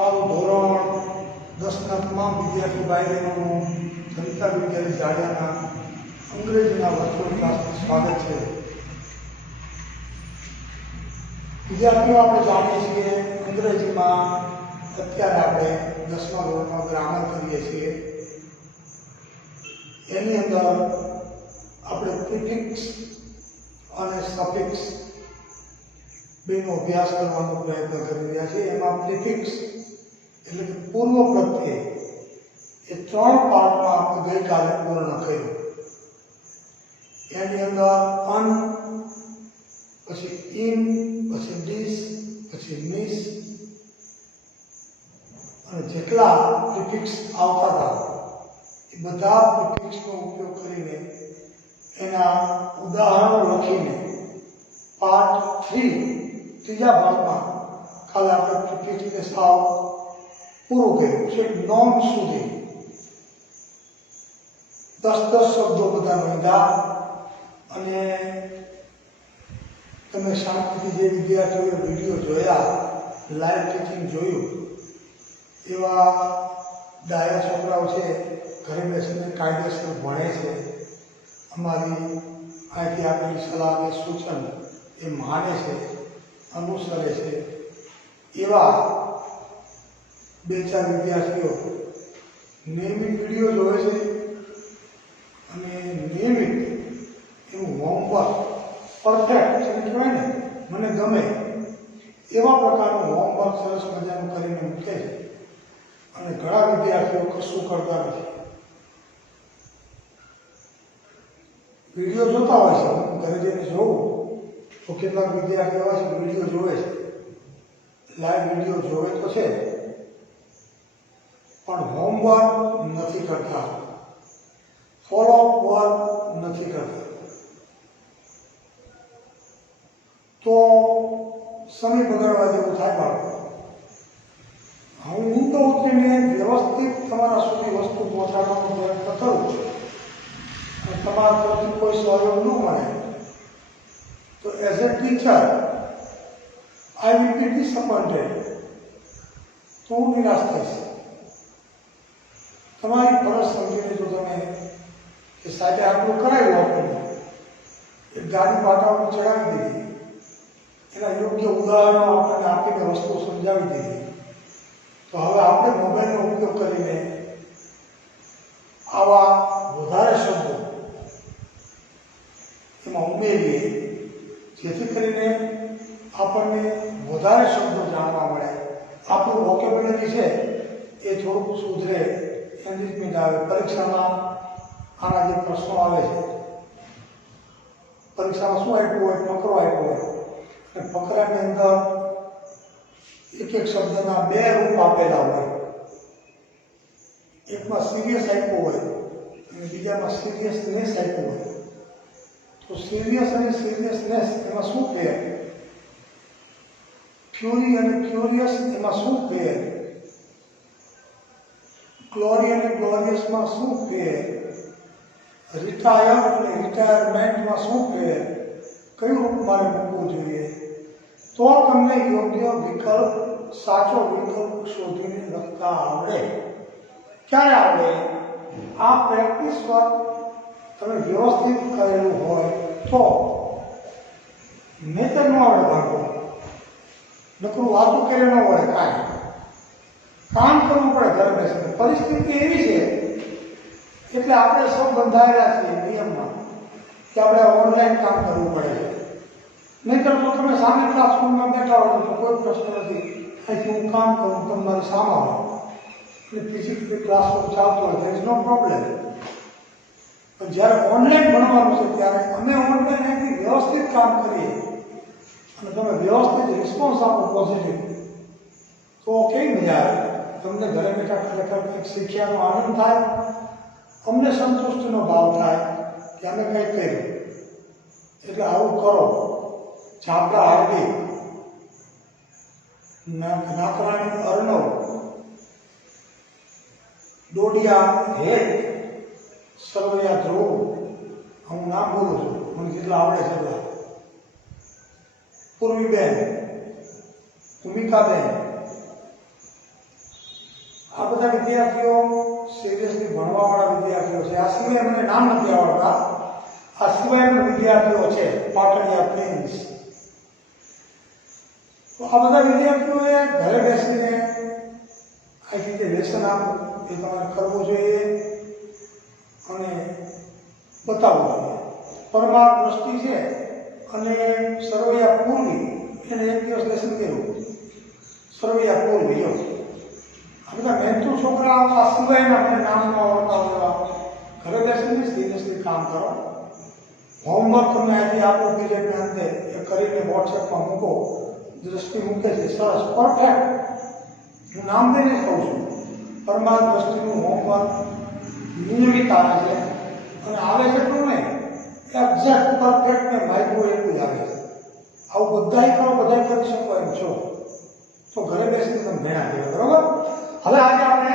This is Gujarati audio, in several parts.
સારું ધોરણ 10ના તમામ વિદ્યાર્થી ભાઈ બહેનોનું સરિતા વિદ્યાલય જાડિયાના અંગ્રેજીના વર્ચ્યુઅલ ક્લાસમાં સ્વાગત છે. વિદ્યાર્થીઓ, આપણે જાણીએ છીએ અંગ્રેજીમાં અત્યારે આપણે 10મા ધોરણમાં ગ્રામર કરીએ છીએ. એની અંદર આપણે પ્રિફિક્સ અને સફિક્સ બેનો અભ્યાસ કરવાનો પ્રયત્ન કરી રહ્યા છીએ. એમાં પ્રિફિક્સ એટલે કે પૂર્વ પ્રત્યય એ 3 પાર્ટમાં આપણે ગઈકાલે પૂર્ણ કર્યું. એની અંદર અન, પછી ઇન, પછી ડીસ, પછી મિસ અને જેટલા પ્રિફિક્સ આવતા હતા એ બધા પ્રિફિક્સનો ઉપયોગ કરીને એના ઉદાહરણો લખીને પાર્ટ 3 ત્રીજા ભાગમાં કાલે આપણે પ્રિફિક્સને સાવ પૂરું કર્યું છે. નોન સુધી 10 શબ્દો બધા નોંધ્યા અને તમે શાંતિથી જે વિદ્યાર્થીઓએ વિડીયો જોયા, લાઈવ ટીચિંગ જોયું, એવા ડાયા છોકરાઓ છે, ઘરે બેસીને કાયદેસર ભણે છે, અમારી અહીંથી આપેલી સલાહ અને સૂચન એ માને છે, અનુસરે છે, એવા 2-4 વિદ્યાર્થીઓ નિયમિત વિડીયો જોવે છે અને નિયમિત એનું હોમવર્ક પરફેક્ટ જેને કહેવાય ને, મને ગમે એવા પ્રકારનું હોમવર્ક સરસ મજાનું કરીને મૂકે છે. અને ઘણા વિદ્યાર્થીઓ કશું કરતા નથી, વિડીયો જોતા હોય છે. હું ઘરે જઈને જોઉં તો કેટલાક વિદ્યાર્થીઓ હોય છે વિડીયો જોવે છે, લાઈવ વિડીયો જોવે તો છે પણ હોમવર્ક નથી કરતા, ફોલો વર્ક નથી કરતા. તો સમય બગાડવા જેવું થાય બાળકો. હું તો ઉઠીને વ્યવસ્થિત તમારા સુધી વસ્તુ પહોંચાડવાનો પ્રયત્ન કરું છું અને તમારા તરફથી કોઈ સહયોગ ન મળે તો as a teacher I will be disappointed. તો હું નિરાશ થઈશ. તમારી ફરજ સમજીને જો તમે એ સાથે આટલું કરાયું, આપણને એક ગાડી પાટાઓને ચડાવી દીધી, એના યોગ્ય ઉદાહરણો આપણને આપીને વસ્તુઓ સમજાવી દીધી, તો હવે આપણે મોબાઈલનો ઉપયોગ કરીને આવા વધારે શબ્દો એમાં ઉમેરીએ, જેથી કરીને આપણને વધારે શબ્દો જાણવા મળે, આપણું વોકેબ્યુલરી છે એ થોડુંક સુધરે, એન્ગેજમેન્ટ આવે. પરીક્ષામાં આના જે પ્રશ્નો આવે છે, પરીક્ષામાં શું આપ્યું હોય, ફકરો આપ્યો હોય અને ફકરાની અંદર એક શબ્દના 2 રૂપ આપેલા હોય, એકમાં સિરિયસ આપ્યું હોય અને બીજામાં સિરિયસનેસ આપ્યું હોય, તો સિરિયસ અને સિરિયસનેસ એમાં શું ફેર? ક્યુરી અને ક્યુરિયસ એમાં શું ફેર? ગ્લોરી અને ગ્લોરિયસમાં શું ફેર? રિટાયર અને રિટાયરમેન્ટમાં શું ફેર? કયું રૂપ મારે મૂકવું જોઈએ? તો તમને યોગ્ય વિકલ્પ, સાચો વિકલ્પ શોધીને લખતા આવડે. ક્યારે આવડે? આ પ્રેક્ટિસ વર્ક તમે વ્યવસ્થિત કરેલું હોય તો. નહીંતર ન આવડે ભાગો, નકરું વાતું કરે ન હોય, કાંઈ કામ કરવું પડે ઘરે બેસીને. પરિસ્થિતિ એવી છે એટલે આપણે સૌ બંધાયેલા છીએ નિયમમાં કે આપણે ઓનલાઈન કામ કરવું પડે છે. નહીંતર તો તમે સામે ક્લાસરૂમમાં બેઠા હોય તો કોઈ પ્રશ્ન નથી, અહીંથી હું કામ કરું, તમે મારી સામે આવો એટલે ફિઝિકલી ક્લાસરૂમ ચાલતો હોય, there is no problem. પણ જ્યારે ઓનલાઈન ભણવાનું છે ત્યારે અમે ઓનલાઈન અહીંથી વ્યવસ્થિત કામ કરીએ અને તમે વ્યવસ્થિત રિસ્પોન્સ આપો પોઝિટિવ, તો કેવી મજા આવે. તમને ઘરે બેઠા ખરેખર કંઈક શીખ્યાનો આનંદ થાય, અમને સંતુષ્ટિનો ભાવ થાય કે અમે કંઈક કર્યું. એટલે આવું કરો. છાપરા હાર્દિક, નાકરાણી અર્ણવ, ડોડિયા હેત, સરવૈયા ધ્રુવ, હું નામ બોલું છું, મને જેટલા આવડે છે એટલા, પૂર્વીબેન, ભૂમિકાબેન, આ બધા વિદ્યાર્થીઓ સિરિયસલી ભણવાવાળા વિદ્યાર્થીઓ છે. આ સિવાય મને નામ નથી આવડતા. આ સિવાયના વિદ્યાર્થીઓ છે પાટણિયા પ્રિન્સ. તો આ બધા વિદ્યાર્થીઓએ ઘરે બેસીને આ રીતે લેસન આપવું એ તમારે કરવું જોઈએ અને બતાવવું જોઈએ. પરમાર દ્રષ્ટિ છે અને સરવૈયા પૂર્વી એને એક દિવસ લેસન કર્યું. સરવૈયા પૂર્વી જો આ બધા મહેનતુ છોકરા આ સિવાયના મને નામ ન આવડતા હોય ઘરે બેસીને સિરિયસલી કામ કરો. હોમવર્ક તમે આજે આપો પીરિયડના અંતે એ કરીને વોટ્સએપમાં મૂકો. દ્રષ્ટિ મૂકે છે સરસ પરફેક્ટ. હું નામ દઈને કહું છું. પરમાર દ્રષ્ટિનું હોમવર્ક નિયમિત આવે છે અને આવે છે એટલું નહીં એક્ઝેક્ટ પરફેક્ટ ને માઇક્રો એટલું જ આવે છે. આવું બધાય કરો બધાય કરી શકો એમ છો તો ઘરે બેસીને તમે ભણ્યા દેવા. બરોબર. હવે આજે આપણે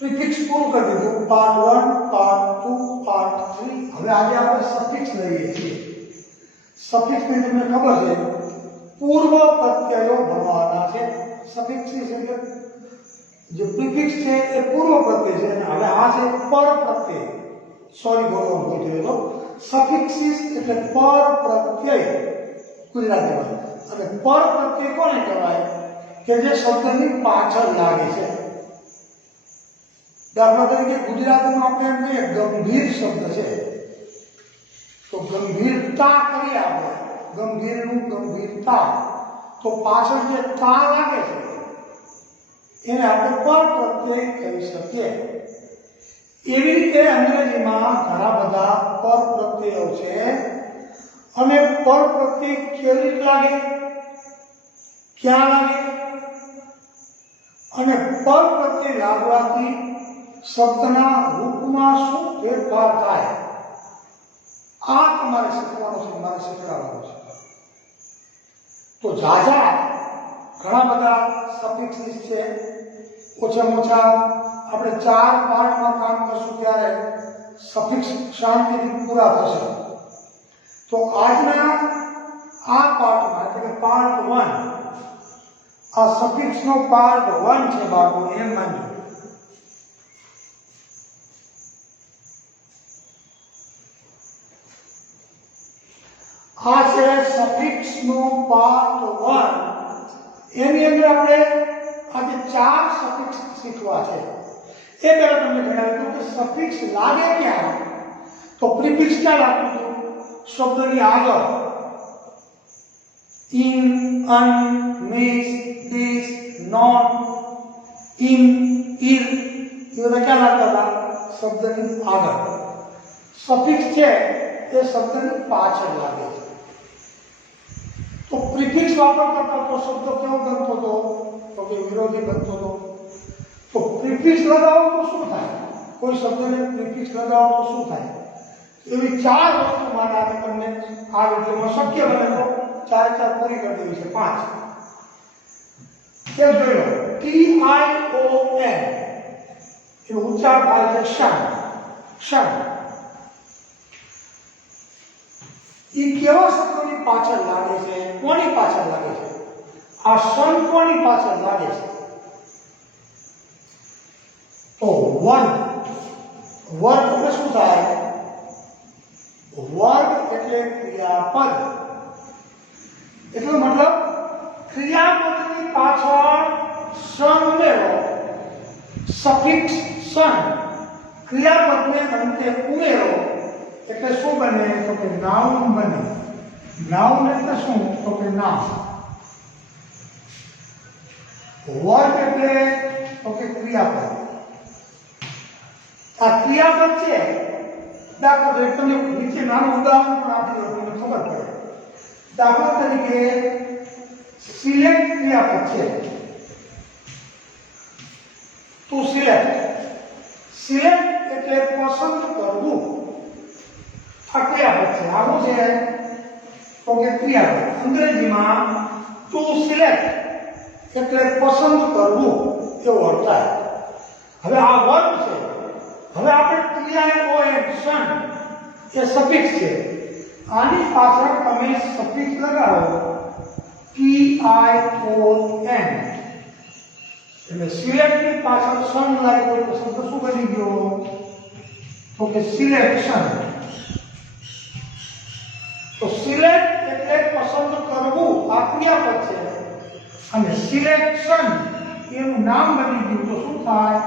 પ્રિફિક્સ પૂરું કરી દીધું. Part 1 part 2 part 3. હવે આજે આપણે સફિક્સ લઈએ છીએ. સફિક્સની તમને ખબર છે પૂર્વ પ્રત્યયો ભણવાના છે. સફિક્સ એટલે જે પ્રિફિક્સ છે એ પૂર્વ પ્રત્યય છે અને હવે આ છે પર પ્રત્યય. સોરી બોલવાનું ભૂલ થયું તો સફિક્સિસ એટલે પર પ્રત્યય ગુજરાતીમાં. અને પર પ્રત્યય કોને કહેવાય કે જે શબ્દની પાછળ લાગે છે. દાખલા તરીકે ગુજરાતીમાં આપણે એમ કહીએ ગંભીર શબ્દ છે તો ગંભીરતા કરીએ આપણે ગંભીરનું ગંભીરતા તો પાછળ જે તા લાગે છે એને આપણે પર પ્રત્યય કહી શકીએ. એવી રીતે અંગ્રેજીમાં ઘણા બધા પર પ્રત્યયો છે અને પર પ્રત્યય કેવી લાગે ક્યાં લાગે અને પર પ્રત્યય લાગવાથી શબ્દના રૂપમાં શું ફેરફાર થાય આ તમારે શીખવાનું છે. મારે શીખવાડવાનું છે. તો ઘણા બધા સફિક્સિસ છે. ઓછામાં ઓછા આપણે 4 પાર્ટમાં કામ કરશું ત્યારે સફિક્સ શાંતિથી પૂરા થશે. તો આજના આ પાર્ટમાં એટલે કે પાર્ટ 1 આ સફિક્સનો પાર્ટ 1 છે બાળકો એમ માનજો. આ છે સફિક્સનો પાર્ટ 1. એની અંદર આપણે આજે 4 સફિક્સ શીખવા છે. એ પહેલા તમને જણાવ્યું કે સફિક્સ લાગે ક્યાં તો પ્રિફિક્સ ક્યાં લાગતું હતું શબ્દની આગળ. In un mis dis non in ir એ બધા ક્યાં લાગતા હતા શબ્દની આગળ. સફિક્સ છે એ શબ્દની પાછળ લાગે છે. તો પ્રિફિક્સ વાપરતા તો શબ્દ કેવો બનતો હતો તો કે વિરોધી બનતો હતો. તો પ્રિફિક્સ લગાવો તો શું થાય કોઈ શબ્દને પ્રિફિક્સ લગાવો તો શું થાય એવી 4 વસ્તુ માટે આપણે તમને આ વિડિયોમાં શક્ય બને તો 4 પૂરી કરી દેવી છે. 5 કેમ જોઈ લો. TION એ ઉચ્ચાર થાય છે શન. શન એ કેવા શબ્દોની પાછળ લાગે છે કોની પાછળ લાગે છે આ શન કોની પાછળ લાગે છે તો વર્ગ એટલે શું થાય વર્ગ એટલે ક્રિયાપદ એટલે મતલબ ક્રિયાપદની પાછળ શન ઉમેરો સફિક્સ શન ક્રિયાપદને અંતે ઉમેરો એટલે શું બને તો કે નાઉન બને. નાઉન એટલે શું તો કે નામ. વર્ગ એટલે તો કે ક્રિયાપદ. આ ક્રિયાપદ છે દાખલા તરીકે તમને નીચે નાનું ઉદાહરણ પણ આપી દઉં તમને ખબર પડે. દાખલા તરીકે સિલેક્ટ ક્રિયાપદ છે. Two select. સિલેક્ટ એટલે પસંદ કરવું. આ ક્રિયાપદ છે. આવું છે તો કે ક્રિયાપદ. અંગ્રેજીમાં ટુ સિલેક્ટ એટલે પસંદ કરવું એવો અર્થ થાય. હવે આ વર્ગ છે. હવે આપણે TION શન એ સફિક્સ છે. આની પાછળ તમે સફિક્સ લગાવો TION એટલે સિલેક્ટની પાછળ સન લાગ્યો તો શબ્દ શું બની ગયો? તો કે સિલેક્શન. તો સિલેક્ટ એટલે પસંદ કરવું, આ ક્રિયાપદ છે, અને સિલેક્શન એનું નામ બની ગયું તો શું થાય?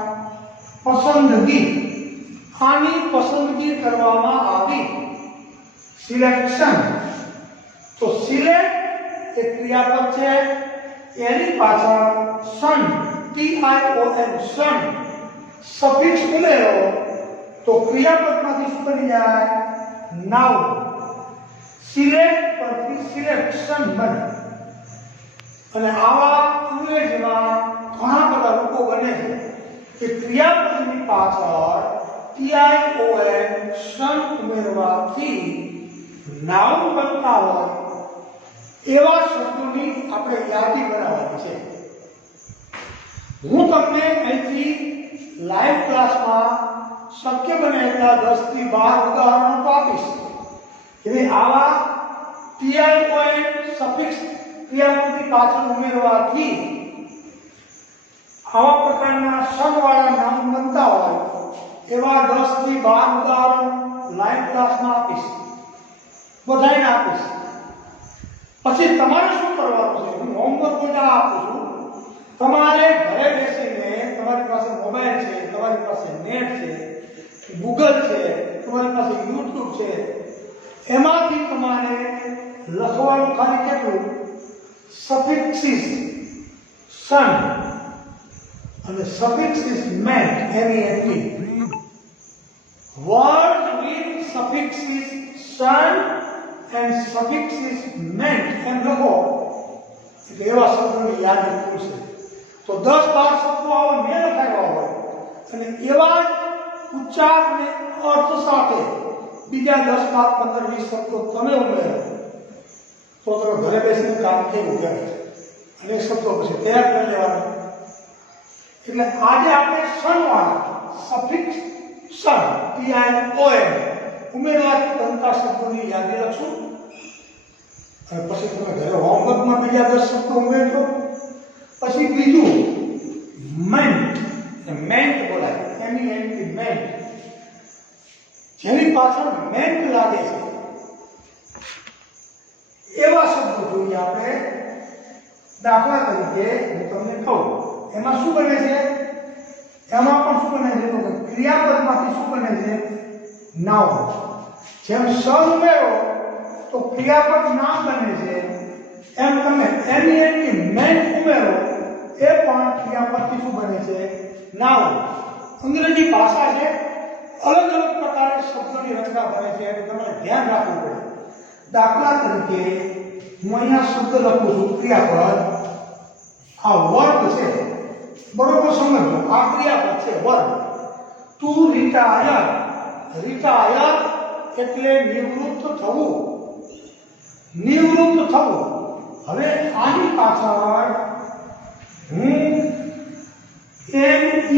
પસંદગી. આની પસંદગી કરવામાં આવી, સિલેક્શન. તો સિલેક્ટ એ ક્રિયાપદ છે, એની પાછળ સન TION સન સફિક્સ ઉમેરો તો ક્રિયાપદમાંથી શું બની જાય? નાઉન. સિલેક્ટ પરથી સિલેક્શન બને. અને આવા ઇંગ્લિશમાં ઘણા બધા લોકો બને છે કે ક્રિયાપદની પાછળ TION સન ઉમેરવાથી નાઉન બનતા હોય એવા શબ્દોની આપણે યાદી બનાવવાની છે. હું તમને અહીંથી લાઈવ ક્લાસમાં શક્ય બને એટલા 10 થી 12 ઉદાહરણો આપીશ કે આવા TION સફિક્સ ક્રિયાપદની પાછળ ઉમેરવાથી આવા પ્રકારના શબ્દવાળા નામ બનતા હોય એવા 10 થી 12 ઉદાહરણ લાઈવ ક્લાસમાં આપીશ, બધાને આપીશ. પછી તમારે શું કરવાનું છે? હું હોમવર્ક બધા આપું છું. તમારે ઘરે બેસીને, તમારી પાસે મોબાઈલ છે, તમારી પાસે નેટ છે, ગૂગલ છે, તમારી પાસે યુટ્યુબ છે, એમાંથી તમારે લખવાનું ખાલી કેટલું? સફિક્સિસ સન અને suffixes ment, MENT. Word with suffixes sion and suffixes ment એમ લખો એટલે એવા શબ્દોની યાદી ખુલશે. તો 10-12 શબ્દો આવો મેં લખાવ્યા હોય અને એવા જ ઉચ્ચાર અને અર્થ સાથે બીજા 10-15-20 શબ્દો તમે ઉમેરો તો તમે ઘરે બેસીને કામ કેવું કરે અને શબ્દો પછી તૈયાર કરી લેવાના. એટલે આજે આપણે સનવાળા સફિક્સ સન TION ઉમેરવાથી બનતા શબ્દોની યાદી લખશું. અને પછી તમે ઘરે હોમવર્કમાં બીજા 10 શબ્દો ઉમેરજો. પછી બીજું મેન્ટ, મેન્ટ બોલાય, MENT મેન્ટ. જેની પાછળ મેન્ટ લાગે છે એવા શબ્દો જોઈએ આપણે. દાખલા તરીકે હું તમને કહું, એમાં શું બને છે? એમાં પણ શું બને છે? તો ક્રિયાપદમાંથી શું બને છે? નાઉન. જેમ સન ઉમેરો તો ક્રિયાપદ નામ બને છે, એમ તમે MENT મેન્ટ ઉમેરો એ પણ ક્રિયાપદથી શું બને છે? નાઉન. અંગ્રેજી ભાષા છે, અલગ અલગ પ્રકારે શબ્દોની રચના બને છે, એટલે તમારે ધ્યાન રાખવું પડે. દાખલા તરીકે હું અહીંયા શબ્દ લખું છું ક્રિયાપદ. આ વર્ગ છે, બરોબર સમજો. આ ક્રિયાપદ છે વર્ગ. Two retire. રિટાયર એટલે નિવૃત્ત થવું, નિવૃત્ત થવું. હવે આની પાછળ હું MENT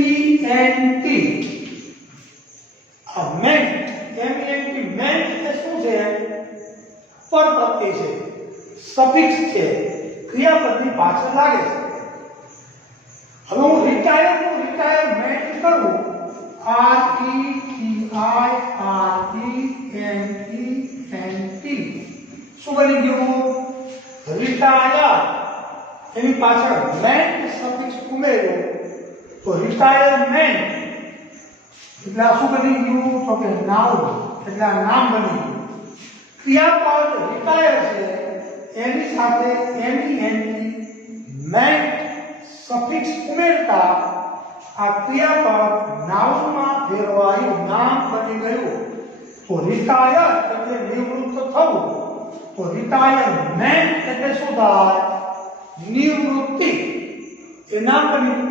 આ મેન્ટ, MENT મેન્ટ એ શું છે? પરપ્રત્યય છે, સફિક્સ છે, ક્રિયાપદની પાછળ લાગે છે. હવે હું રિટાયરનું રિટાયરમેન્ટ કરું, RETIREMENT. શું બની ગયું? રિટાયર. એની પાછળ મેન્ટ સફિક્સ ઉમેર્યો તો રિટાયરમેન્ટ. એટલે આ શું બની ગયું? તો કે નાઉન. એટલે આ નામ બની ગયું. ક્રિયાપદ રિટાયર છે, એની સાથે MENT મેન્ટ સફિક્સ ઉમેરતા આ ક્રિયાપદ નાઉનમાં ફેરવાયું, નામ બની ગયું. તો રિટાયર એટલે નિવૃત્ત થવું, તો રિટાયરમેન્ટ એટલે શું થાય? નિવૃત્તિ. એ નામ બન્યું.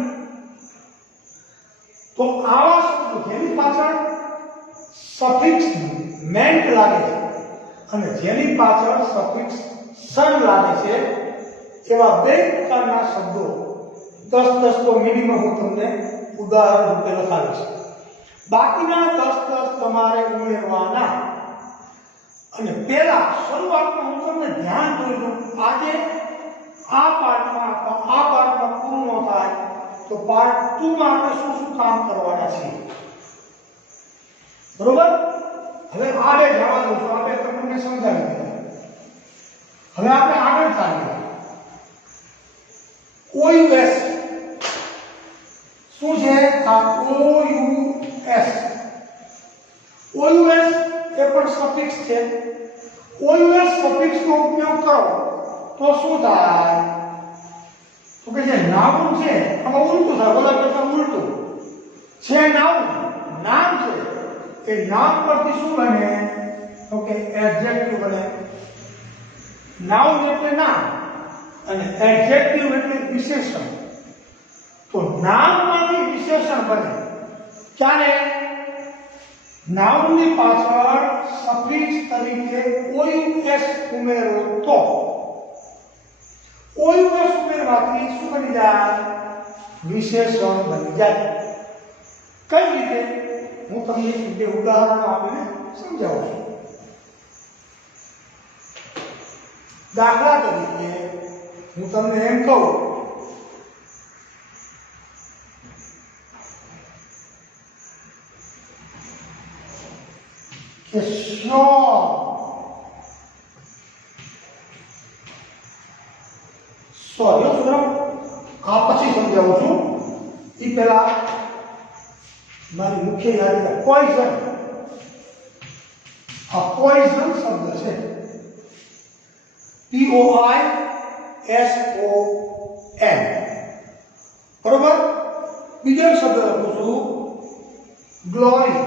તો આવા શબ્દો જેની પાછળ સફિક્સ મેન્ટ લાગે છે અને જેની પાછળ સફિક્સ સન લાગે છે એવા બે પ્રકારના શબ્દો 10 તો મિનિમમ હું તમને ઉદાહરણ રૂપે લખાવીશ. બાકીના 10 તમારે ઉમેરવાના. અને પહેલા શરૂઆતમાં હું તમને ધ્યાન દોરું, આજે આ પાઠમાં પૂર્ણ થાય તો પાર્ટ 2 માં આપણે શું શું કામ કરવાના છે, બરોબર? હવે આગળ જવા દો તો આપણે તમને સમજાવી દીધું. હવે આપણે આગળ ચાલીએ. OUS શું છે? આ OUS એ પણ સફિક્સ છે. OUS સફિક્સ નો ઉપયોગ કરો તો શું થાય? તો કે જે નાઉન છે આમાં ઉલટું થાય, બોલા કરતા ઉલટું છે. નાઉન નામ છે, એ નામ પરથી શું બને? તો કે એડજેક્ટિવ બને. નાઉન એટલે નામ અને એડજેક્ટિવ એટલે વિશેષણ. તો નામમાંથી વિશેષણ બને ક્યારે? નાઉનની પાછળ સફિક્સ તરીકે OUS ઉમેરો તો. OUS ઉમેરવાથી શું બની જાય? વિશેષણ બની જાય. કઈ રીતે? હું તમને બે ઉદાહરણો આપીને સમજાવું છું. દાખલા તરીકે હું તમને એમ કહું કે સોરી આ પછી સમજાવું છું. એ પહેલા મારી મુખ્ય યાદ છે પોઈઝન. આ પોઈઝન શબ્દ છે, POISON, બરોબર? બીજો શબ્દ લખું છું ગ્લોરી.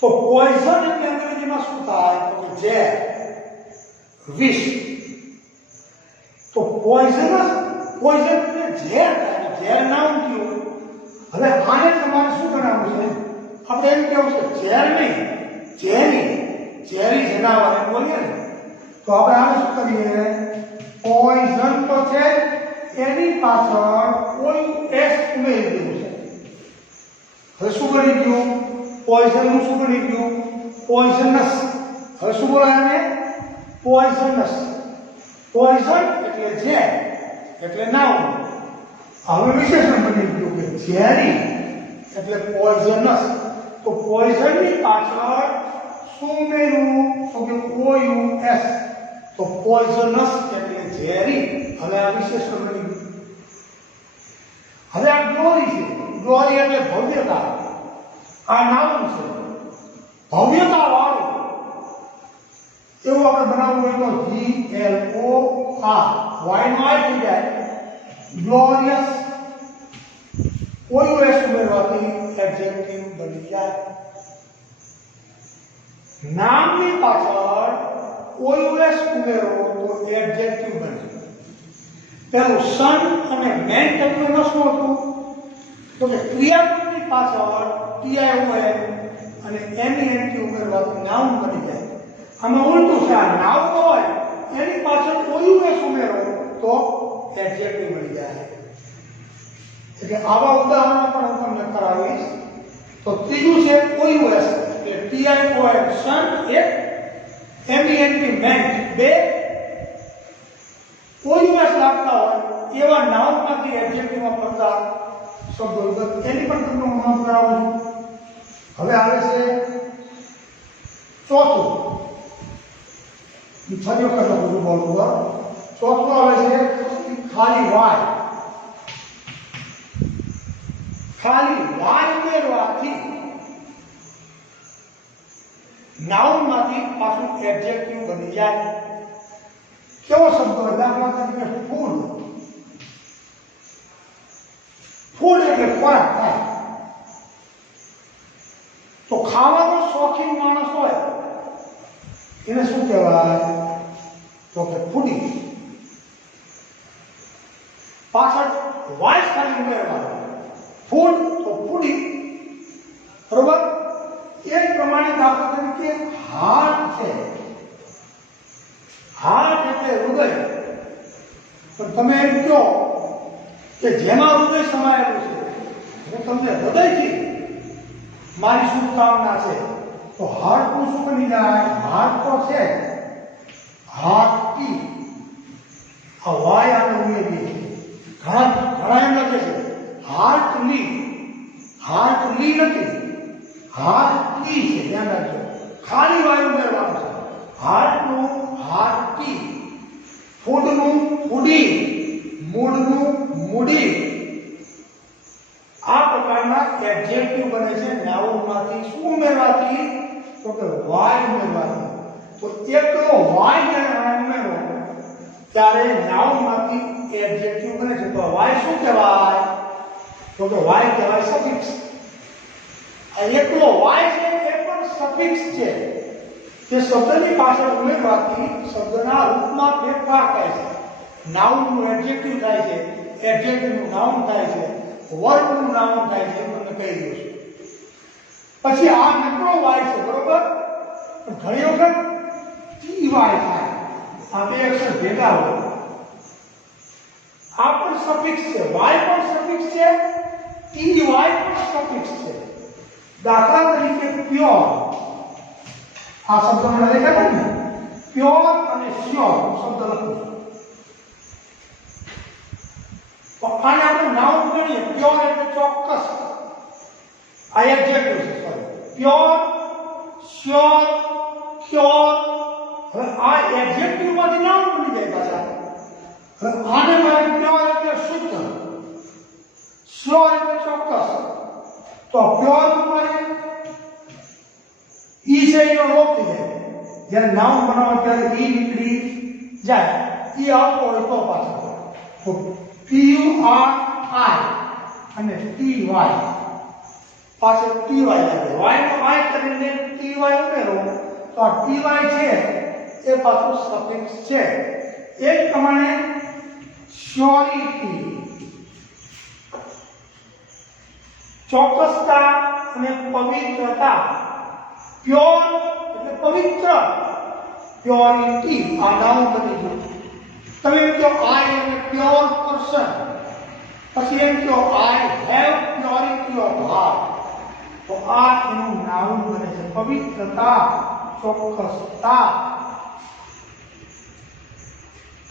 તો પોઈઝન એટલે અંગ્રેજીમાં શું થાય? તો કે ઝેર, વિષ. તો પોઈઝન એટલે ઝેર થાય. ઝેર નામ થયું. હવે આને તમારે શું બનાવવું છે? આપણે એમ કેવું છે ઝેર નહીં, ઝેરી જનાવર એમ બોલીએ ને. તો આપણે આને શું કરીએ? પોઈઝન તો છે, એની પાછળ OUS ઉમેરી દેવું છે. હવે શું બની ગયું? પોઈઝન નું શું બની ગયું? પોઈઝનસ. હવે શું બોલાય આને? પોઈઝનસ. પોઈઝન એટલે ઝેર એટલે નાઉન. હવે વિશેષણ બની ગયું કે ઝેરી એટલે પોઈઝનસ. તો પોઈઝન ની પાછળ શું ઉમેરવું? તો કે OUS. તો પોઈઝનસ એટલે ઝેરી. હવે આ વિશેષણ બની ગયું. હવે આ ગ્લોરી છે. ગ્લોરી એટલે ભવ્યતા. આ નામ છે ભવ્યતા વાળું. એવું આપણે બનાવવું હોય તો GLOR નો આવી જાય ગ્લોરિયસ. OUS ઉમેરવાથી એડજેક્ટિવ બની જાય. નામની પાછળ OUS ઉમેરો તો એડજેક્ટિવ બને. પેલું સન અને મેન તત્વમાં શું હતું? તો કે ક્રિયાપદની પાછળ TION અને MENT ઉમેરવાથી નાઉન બની જાય. આમાં ઉલટું છે. આ નાઉન હોય એની પાછળ OUS ઉમેરો તો એડજેક્ટિવ બની જાય. એટલે આવા ઉદાહરણો પણ હું તમને કરાવીશ. તો ત્રીજું છે OUS એટલે TION સન એક, MENT મેન્ટ બે. OUS લાગતા હોય એવા નાઉનમાંથી એડજેક્ટિવમાં પડતા શબ્દો એની પણ તમને હું નોંધ કરાવું છું. હવે આવે છે ચોથું. ફરી વખત લખું બોલું. ચોથું આવે છે ખાલી વાય. ખાલી વાય ઉમેરવાથી નાઉનમાંથી પાછું એડજેક્ટિવ બની જાય. કેવો શબ્દ? દાખલા તરીકે ફૂડ. ફૂડ એટલે ખોરાક થાય. તો ખાવાનો શોખીન માણસ હોય એને શું કહેવાય? તો કે ફૂડી. પાછળ વાઇસ ખાલી ઉમેરવાનું. ફૂડ તો ફૂડી, બરોબર? એ પ્રમાણે દાખલા તરીકે હાર્ટ છે. હાર્ટ એટલે હૃદય. પણ તમે એમ કહો કે જેમાં હૃદય સમાયેલું છે, હું તમને હૃદયથી મારી શુભકામના છે, તો હાર્ટનું શું બની જાય? હાર્ટ તો છે હાર્ટી. આ વાય આપણે ઉમેરીએ ઘણા ઘણા એમ લખે છે હાર્ટલી નથી, હાર્ટલી છે, ધ્યાન રાખજો. ખાલી વાય ઉમેરવાનું છે. હાર્ટનું હાર્ટી, ફૂડનું ફૂડી, મૂળનું મૂડી. આ પ્રકારના એડજેક્ટિવ બને છે નાઉનમાંથી. શું ઉમેરવાથી? તો કે વાય ઉમેરવાથી. તો એકલો વાય ઉમેરો ત્યારે નાઉનમાંથી એડજેક્ટિવ બને છે. તો વાય શું કહેવાય? તો કે વાય કહેવાય સફિક્સ. આ એકલો વાય છે એ પણ સફિક્સ છે. તે શબ્દની પાછળ ઉમેરવાથી શબ્દના રૂપમાં ફેરફાર થાય છે. નાઉનનું એડજેક્ટિવ થાય છે, એડજેક્ટિવનું નાઉન થાય છે, વર્બનું નાઉન થાય છે. તમને કહી દઉં છું. પછી આ નકરો વાય છે, બરોબર? પણ ઘણી વખત ટી વાય થાય. આ બે અક્ષર ભેગા હોય. આ પણ સફિક્સ છે, વાય પણ સફિક્સ છે, ટી વાય પણ સફિક્સ છે. દાખલા તરીકે પ્યોર, આ શબ્દ મને દેખાય ને, પ્યોર અને શ્યોર શબ્દ લખું છું. તો આને આપણે નાઉન ગણીએ. પ્યોર એટલે ચોક્કસ, આ એડજેક્ટિવ છે. Sorry, pure, sure, cure. હવે આ એડજેક્ટિવ માંથી નાઉન બની જાય પાછા. હવે આને મારે પ્યોર એટલે શુદ્ધ, શ્યોર એટલે ચોક્કસ. તો પ્યોર ઉપર ઈ છે એનો લોપ થઈ જાય. જ્યારે નાઉન બનાવો ત્યારે ઈ નીકળી જાય. ઈ આવતો હોય તો પાછો. તો PURI અને TY પાછળ TY આવે. Y નો I કરીને TY ઉમેરો તો આ TY છે એ પાછું સફિક્સ છે. એક પ્રમાણે શ્યોરિટી, ચોક્કસતા અને પવિત્રતા. પ્યોર એટલે પવિત્ર, પ્યોરિટી આ નાઉન બની ગયું. તમે એમ કહો આઈ એમ એ પ્યોર પર્સન, પછી એમ કહો I have purity of heart, તો આ એનું નાઉન બને છે. પવિત્રતા, ચોક્કસતા.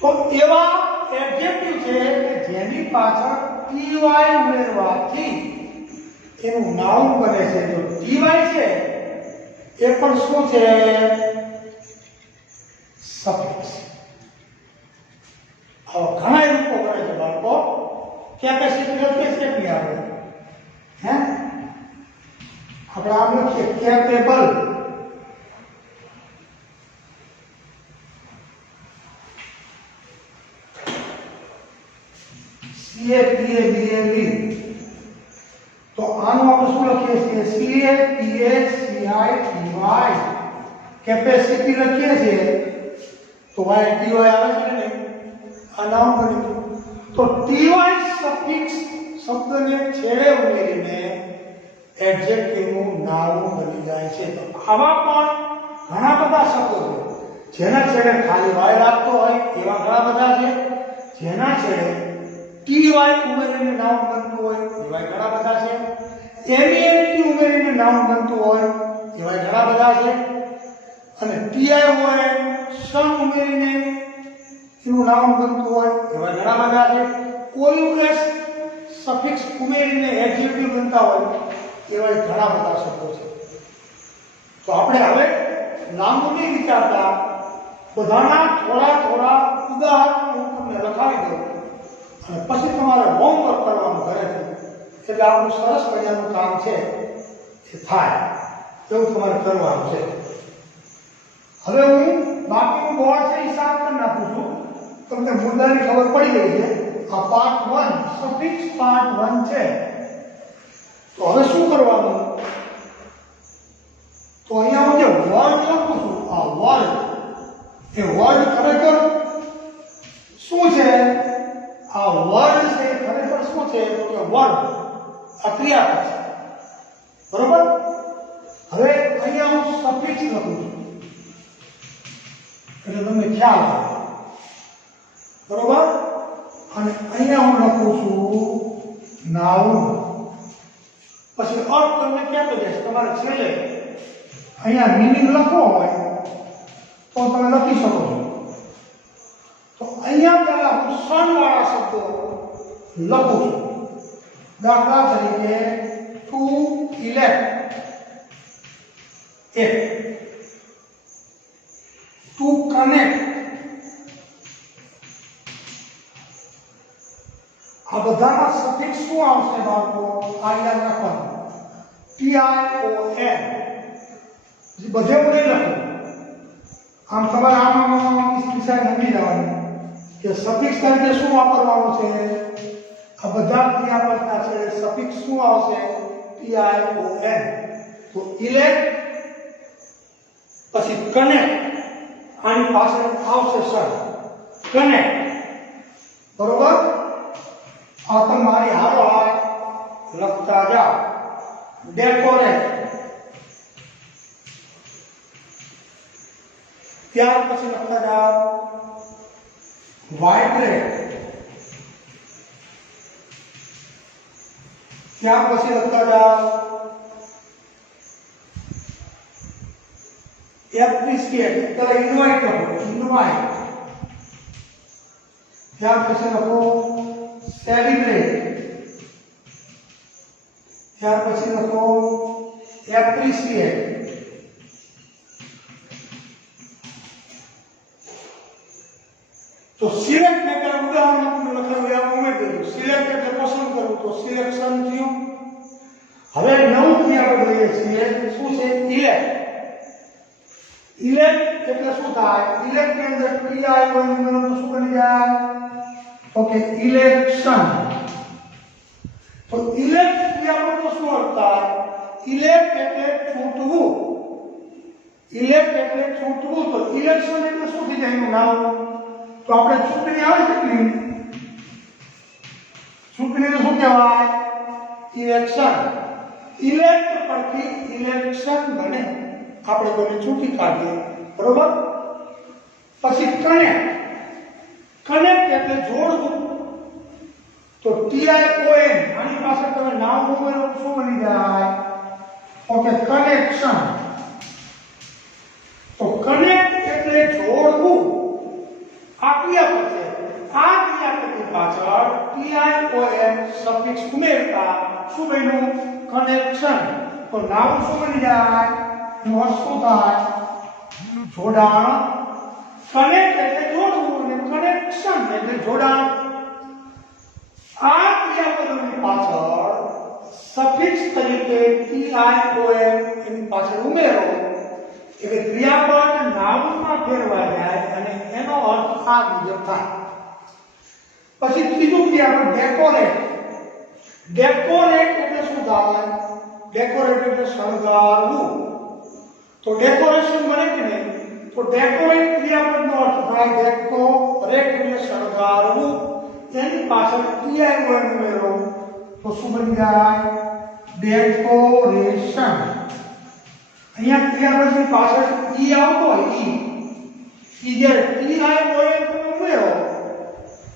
તો એવા એડજેક્ટિવ છે કે જેની પાછળ ટીવાય ઉમેરવાથી એનું નાઉન બને છે. જો ટીવાય છે એ પણ શું છે? સફિક્સ. હવે ઘણા રૂપો કરે છે બાળકો. કેપેસિટી લખીએ છીએ કે આપણે આપણે આમ લખીએ કેપેબલ, CAPABLE. તો આનું આપણે શું લખીએ છીએ? CAPACITY. કેપેસિટી લખીએ છીએ તો YTY આવે છે ને, આ નામ બની ગયું. તો TY સફિક્સ શબ્દને છેડે ઉમેરીને એડજેક્ટિવનું નાઉન બની જાય છે. તો આવા પણ ઘણા બધા શબ્દો છે જેના છેડે ખાલી વાય લાગતો હોય એવા ઘણા બધા છે. જેના છેડે TY ઉમેરીને નાઉન બનતું હોય એવા ઘણા બધા છે. MENT ઉમેરીને નાઉન બનતું હોય એવા ઘણા બધા છે. અને TI હોય, સન ઉમેરીને એનું નામ બનતું હોય એવા ઘણા બધા છે. OUS સફિક્સ ઉમેરીને એડજેક્ટિવ બનતા હોય એવા ઘણા બધા શબ્દો છે. તો આપણે હવે લાંબુ નહીં વિચારતા, બધાના થોડા થોડા ઉદાહરણો હું તમને લખાવી દઉં અને પછી તમારે હોમવર્ક કરવાનું ઘરેથી. એટલે આપણું સરસ મજાનું કામ છે એ થાય એવું તમારે કરવાનું છે. હવે હું બાકીનું બોર્ડ છે હિસાબ કરી નાખું છું. તમને મુદ્દાની ખબર પડી ગઈ છે. આ પાર્ટ 1 સફિક્સ પાર્ટ 1 છે. તો હવે શું કરવાનું? તો અહીંયા હું જે વર્ડ લખું છું, આ વર્ડ, એ વર્ડ ખરેખર શું છે? આ વર્ડ છે ખરેખર શું છે? તો કે વર્ડ, આ ક્રિયાપદ છે. બરોબર? હવે અહીંયા હું સફિક્સ લખું છું એટલે તમને ખ્યાલ આવે. બરોબર? અને અહીંયા હું લખું છું નાઉન. પછી અર્થ તમને કહેતો જઈશ. તમારે છેલ્લે અહીંયા મીનિંગ લખવો હોય તો તમે લખી શકો છો. તો અહીંયા પહેલા હું સણવાળા શબ્દો લખું છું. દાખલા તરીકે ટુ ઇલેક્ટ એક, ટુ કનેક્ટ, આ બધામાં સફિક્સ શું આવશે બાળકો? આ યાદ રાખવાનું. TION બધે હું નહીં લખું. આમ તમારે આમાં વિષય સમજી જવાનું કે સફિક્સ તરીકે શું વાપરવાનું છે. આ બધા ક્રિયાપદના છે સફિક્સ શું આવશે? TION. તો ઇલેક્ટ પછી કનેક્ટ, આની પાછળ આવશે સર કનેક્ટ. બરોબર? આ તમારી હારો લખતા જાઓ. ડેકોરેટ, ત્યાર પછી લખતા જાઓ વાઇબ્રેટ, ત્યાર પછી લખતા જાઓ એપ્રિશિએટ, ત્યારે ઇન્વાઇટ લખો ઇન્વાઇટ, ત્યાર પછી લખો સેલિબ્રેટ, ત્યાર પછી લખો એપ્રિશિએટ, તો સિલેક્ટ ને કે ઉદાહરણ આપણે લખાયું એમ ઉમેરી દીધું. સિલેક્ટ એટલે પસંદ કરવું, તો સિલેક્શન થયું. હવે નવું ક્રિયાપદ લઈએ છીએ શું છે? ઇલેક્ટ. ઇલેક્ટ એટલે શું થાય? ઇલેક્ટ ની અંદર ક્રિયા હોય તો શું બની જાય? Okay election. તો ઇલેક્ટ ક્રિયાપદનો શું અર્થ થાય? ઇલેક્ટ એટલે ચૂંટવું. ઇલેક્ટ એટલે ચૂંટવું. તો ઇલેક્શન એટલે શું થઈ જાય એનું નામ? તો આપણે ચૂંટણી આવે કેટલી? ચૂંટણીને શું કહેવાય? ઇલેક્શન. ઇલેક્ટ પરથી ઇલેક્શન બને, આપણે કોઈને ચૂંટી કાઢીએ. બરોબર? પછી કનેક્ટ. કનેક્ટ એટલે જોડવું. તો TION, આની પાસે તમે નામ ઉમેરો શું બની જાય? Okay connection. તો કનેક્ટ એટલે જોડવું. આ ક્રિયાપદ છે. આ ક્રિયાપદની પાછળ TION સફિક્સ ઉમેરતા શું બન્યું? કનેક્શન. તો નામ શું બની જાય? એનો અર્થ શું થાય? જોડાણ. કનેક્ટ એટલે જોડવું અને કનેક્શન એટલે જોડાણ. આ ક્રિયાપદોની પાછળ સફિક્સ તરીકે TION એની પાછળ ઉમેરો એટલે ક્રિયાપદ નાઉનમાં ફેરવાઈ જાય અને એનો અર્થ આ મુજબ થાય. પછી ત્રીજું ક્રિયાપદ ડેકોરેટ. ડેકોરેટ એટલે શું થાય? ડેકોરેટ એટલે શણગારવું. તો ડેકોરેશન બને કે નહીં? તો ડેકોરેટ ક્રિયાપદનો અર્થ થાય ડેકોરેટ એટલે શણગારવું. એની પાછળ TION ઉમેરો તો શું બની જાય? ડેકોરેશન. અહીંયા ક્રિયાપદની પાછળ ઈ આવતો હોય ઈ જ્યારે TION તમે ઉમેરો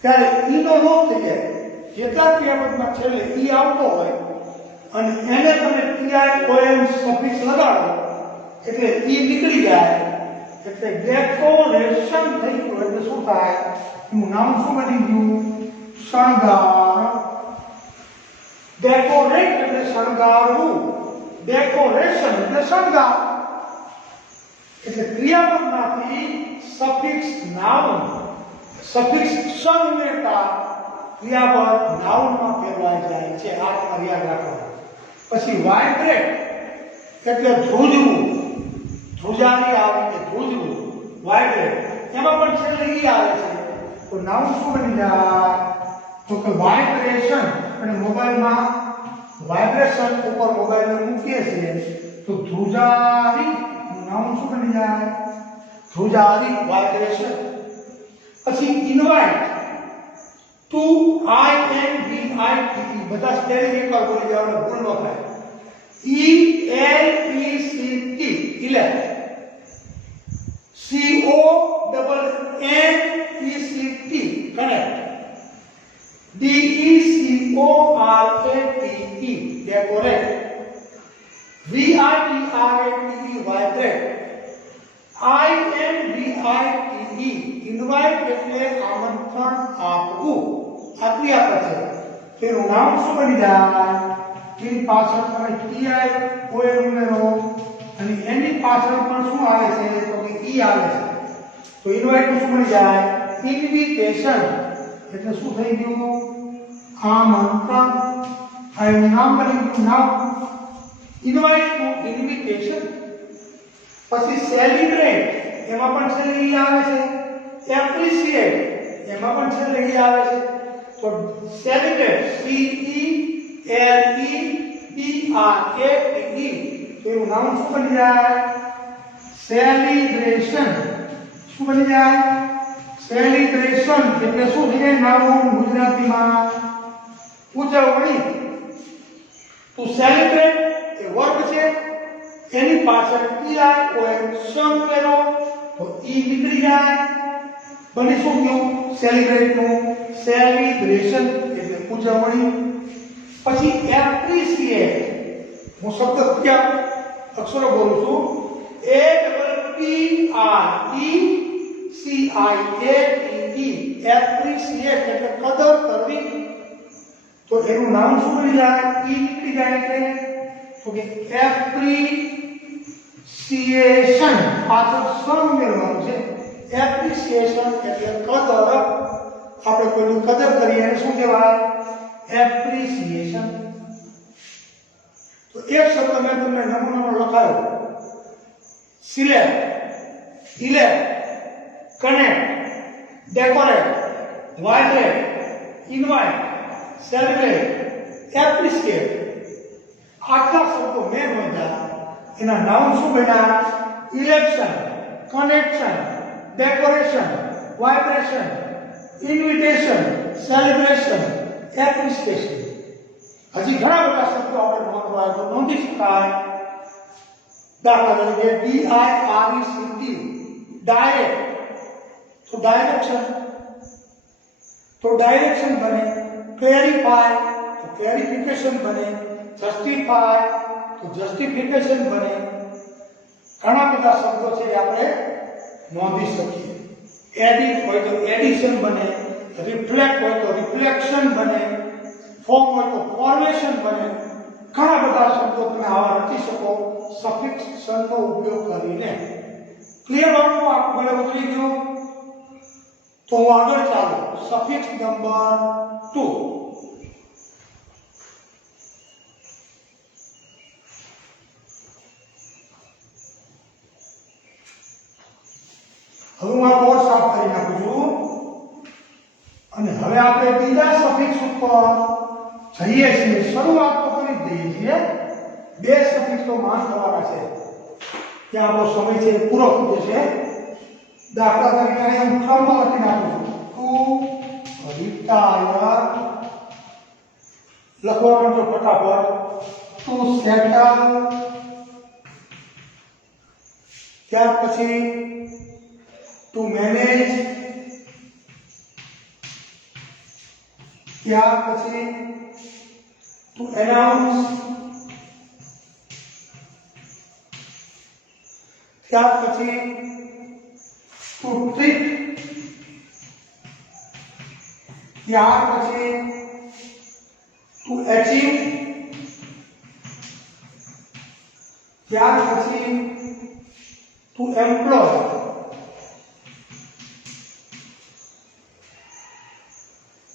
ત્યારે ઈનો લોપ થઈ જાય. જેટલા ક્રિયાપદમાં છેલ્લે ઈ આવતો હોય અને એને તમે TION સફિક્સ લગાડો એટલે ઈ નીકળી જાય એટલે ડેકોરેશન થઈ ગયું. એટલે શું થાય? એનું નામ શું બની ગયું? શણગાર. ડેકોરેટ એટલે શણગારવું, ડેકોરેશન એટલે શણગાર. એટલે ક્રિયાપદમાંથી સફિક્સ નાઉન, સફિક્સ શન ઉમેરતા ક્રિયાપદ નાઉનમાં ફેરવાઈ જાય છે. આ તમારે યાદ રાખવાનું. પછી વાઇબ્રેટ એટલે ધ્રુજવું. ધ્રુજારી આવે કે ધ્રુજવું, વાઇબ્રેટ. એમાં પણ છેલ્લે ઈ આવે છે તો નાઉન શું બની જાય? તો કે વાઇબ્રેશન. અને મોબાઈલમાં વાઇબ્રેશન ઉપર મોબાઈલને મૂકીએ છીએ તો ધ્રુજારી નાઉન શું બની જાય? ધ્રુજારી, વાઇબ્રેશન. પછી ઇન્વાઇટ. ટુ INVITE બધા સ્પેલિંગ એકવાર બોલી જાવ એટલે ભૂલ ન થાય. ELECT elect. CONNECT connect. DECORATE decorate. VIBRATE vibrate. INVITE invite એટલે એટલે આમંત્રણ આપવું આ ક્રિયાપદ છે તેનું નામ શું બની જાય એની પાછળ તમે ટીઆઈ ઓએલ ઉમેરો અને એની પાછળ પણ શું આવે છે તો કે ઈ આવે છે તો ઇન્વાઇટ શું બની જાય ઇન્વિટેશન એટલે શું થઈ ગયું આમંત્રણ આ એનું નામ બની ગયું નામ ઇન્વાઇટ ટુ ઇન્વિટેશન પછી સેલિબ્રેટ એમાં પણ છેલ્લે ઈ આવે છે એપ્રિશિએટ એમાં પણ છેલ્લે ઈ આવે છે તો celebrate C E L E B R A T તો એનું નામ શું બની જાય સેલિબ્રેશન શું બની જાય સેલિબ્રેશન એટલે શું છે નામ ગુજરાતીમાં ઉજવણી તો સેલિબ્રેટ એ વર્બ છે એની પાછળ ઈઆઈ ઓએમ સમ કરો તો ઈ નીકળી જાય બની શું ગયું સેલિબ્રેટ નું સેલિબ્રેશન એટલે ઉજવણી પછી એપ્રિશિએટ હું શબ્દ ક્યાં અક્ષરો બોલું છું A double P R E C I A T appreciate એટલે કદર કરવી તો એનું નામ શું બની જાય ઈ નીકળી જાય એટલે તો કે એપ્રિશિએશન પાછળ સમ મેળવવાનું છે એપ્રિશિએશન એટલે કદર આપણે કોઈની કદર કરીએ એને શું કહેવાય એપ્રિશિએશન તો એક શબ્દ મેં તમને નમૂનામાં લખાયો select elect connect decorate vibrate invite celebrate appreciate આટલા શબ્દો મેં નોંધ્યા એના નામ શું બન્યા election connection decoration vibration invitation celebration appreciation હજી ઘણા બધા શબ્દો આપણે નોંધવા તો નોંધી શકાય દાખલા તરીકે ડીઆઈઆરઈસીટી ડાયરેક્ટ તો ડાયરેક્શન બને ક્લેરિફાય તો ક્લેરિફિકેશન બને જસ્ટિફાય તો જસ્ટિફિકેશન બને ઘણા બધા શબ્દો છે આપણે નોંધી શકીએ એડિટ હોય તો એડિશન બને રિફ્લેક્ટ હોય તો રિફ્લેક્શન બને ફોર્મ હોય તો ફોર્મેશન બને ઘણા બધા શબ્દો તમે આવા રચી શકો સફિક્સ શબ્દનો ઉપયોગ કરીને ક્લિયર વાળું આખું ગળે ઉતરી ગયું તો હું આગળ ચાલો સફિક્સ નંબર 2 હવે હું આ બોર્ડ સાફ કરી નાખું છું અને હવે આપણે બીજા સફિક્સ ઉપર જઈએ છીએ શરૂઆત તો કરી દઈએ છીએ બે સફિક્સ તો માન થવાના છે ત્યાં આપણો સમય છે પૂરો થઈ જશે દાખલા તરીકે હું ક્રમમાં લખી નાખું છું ટુ રિટાયર લખવાનું તો ફટાફટ ટુ સેટલ ત્યાર પછી ટુ મેનેજ ત્યાર પછી ટુ એનાઉન્સ ત્યાર પછી ટુ ટ્રીટ ત્યાર પછી ટુ એચીવ ત્યાર પછી ટુ એમ્પ્લોય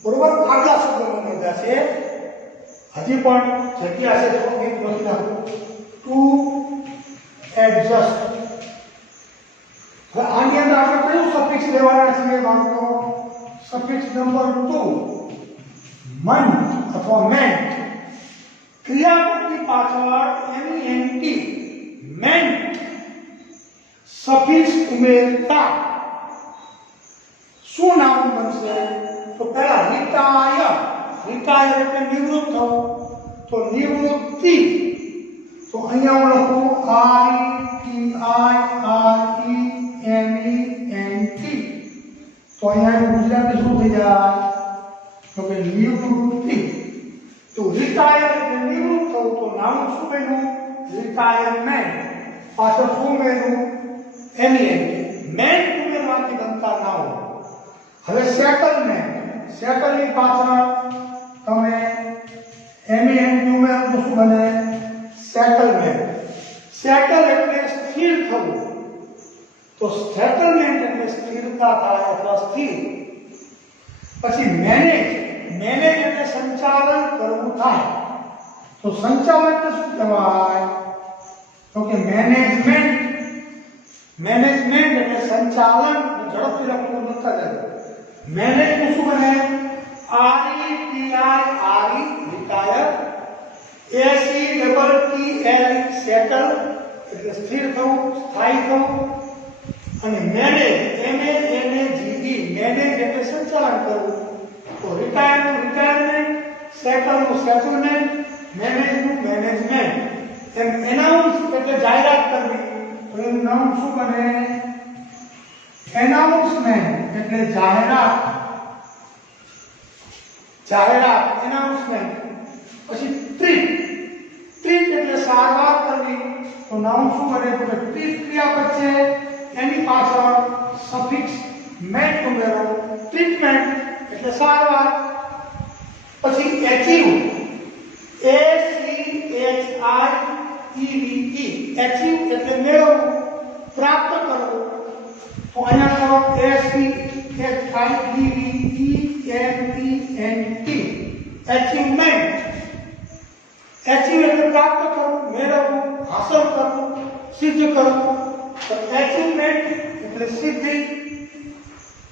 બરોબર આગલા શબ્દો નોંધ્યા છે હજી પણ જગ્યા છે તો એક લખી નાખું ટુ એડજસ્ટ હવે આની અંદર આપણે કયું સફિક્સ લેવાના છીએ બાળકો સફિક્સ નંબર 2 મંથ અથવા મેન્ટ ક્રિયાપદની પાછળ એની મેન્ટ સફિક્સ ઉમેરતા શું નામ બનશે તો પહેલા રિટાયર એટલે નિવૃત્ત થવું તો નિવૃત્તિ તો અહીંયા હું લખું ITIREMENT તો અહીંયા ગુજરાતી શું થઈ જાય તો કે નિવૃત્તિ તો રિટાયર એટલે નિવૃત્ત થવું તો નામ શું બન્યું રિટાયરમેન્ટ પાછળ શું બન્યું MENT મેન્ટ ઉમેરવાથી બનતા નામ હવે સેટલ ની પાછળ તમે MENT ઉમેરો તો શું બને? સેટલમેન્ટ. સેટલ એટલે સ્થિર થવું, તો સેટલમેન્ટ એટલે સ્થિરતા થાય અથવા સ્થિર. પછી મેનેજ એટલે સંચાલન કરવું થાય, તો સંચાલન એટલે શું કહેવાય? તો કે મેનેજમેન્ટ એટલે સંચાલન. ઝડપથી લખવું લખતા જાય. મેનેજ નું શું બને? RETI રિટાયર, SETTL સેટલ એટલે સ્થિર થવું, સ્થાયી થવું. અને મેનેજ મેનેજ એટલે સંચાલન કરવું, તો રિટાયરમેન્ટ, સેટલ નું સેટલમેન્ટ, મેનેજ નું મેનેજમેન્ટ. એનાઉન્સ એટલે જાહેરાત કરવી, તો એનું નામ શું બને? એનાઉન્સમેન્ટ એટલે જાહેરાત એનાઉન્સમેન્ટ. પછી ટ્રીટ એટલે સારવાર કરવી, તો નામ શું બને? તો ટ્રીટ ક્રિયાપદ છે, એની પાછળ સફિક્સ મેન્ટ ઉમેરો, ટ્રીટમેન્ટ એટલે સારવાર. પછી એચીવ, ACHIEVE એચીવ એટલે મેળવવું, પ્રાપ્ત કરવું. તો અહીંયા કરો ACHIEVENT એચીવમેન્ટ. એચીવ એટલે પ્રાપ્ત કરવું, મેળવવું, હાંસલ કરવું, સિદ્ધ કરવું. તો એચીવમેન્ટ એટલે સિદ્ધિ,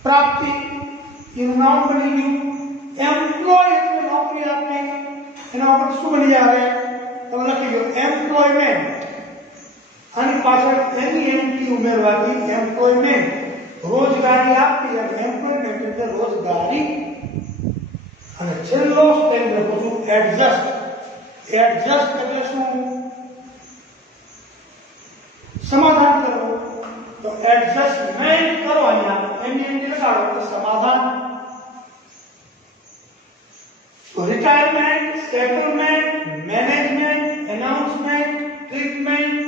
પ્રાપ્તિ. એનું નામ બની ગયું. એમ્પ્લોય એટલે નોકરી આપવી, એના ઉપર શું બની આવે? તો લખી દો એમ્પ્લોયમેન્ટ. આની પાછળ MENT ઉમેરવાથી એમ્પ્લોયમેન્ટ રોજગારી આપવી, અને એમ્પ્લોયમેન્ટ એટલે રોજગારી. અને છેલ્લો સ્ટેપ લખું છું એડજસ્ટ. એડજસ્ટ એટલે શું? સમાધાન કરવું. તો એડજસ્ટમેન્ટ કરો, અહીંયા MENT લગાડો તો સમાધાન. તો retirement, settlement, management, announcement, treatment,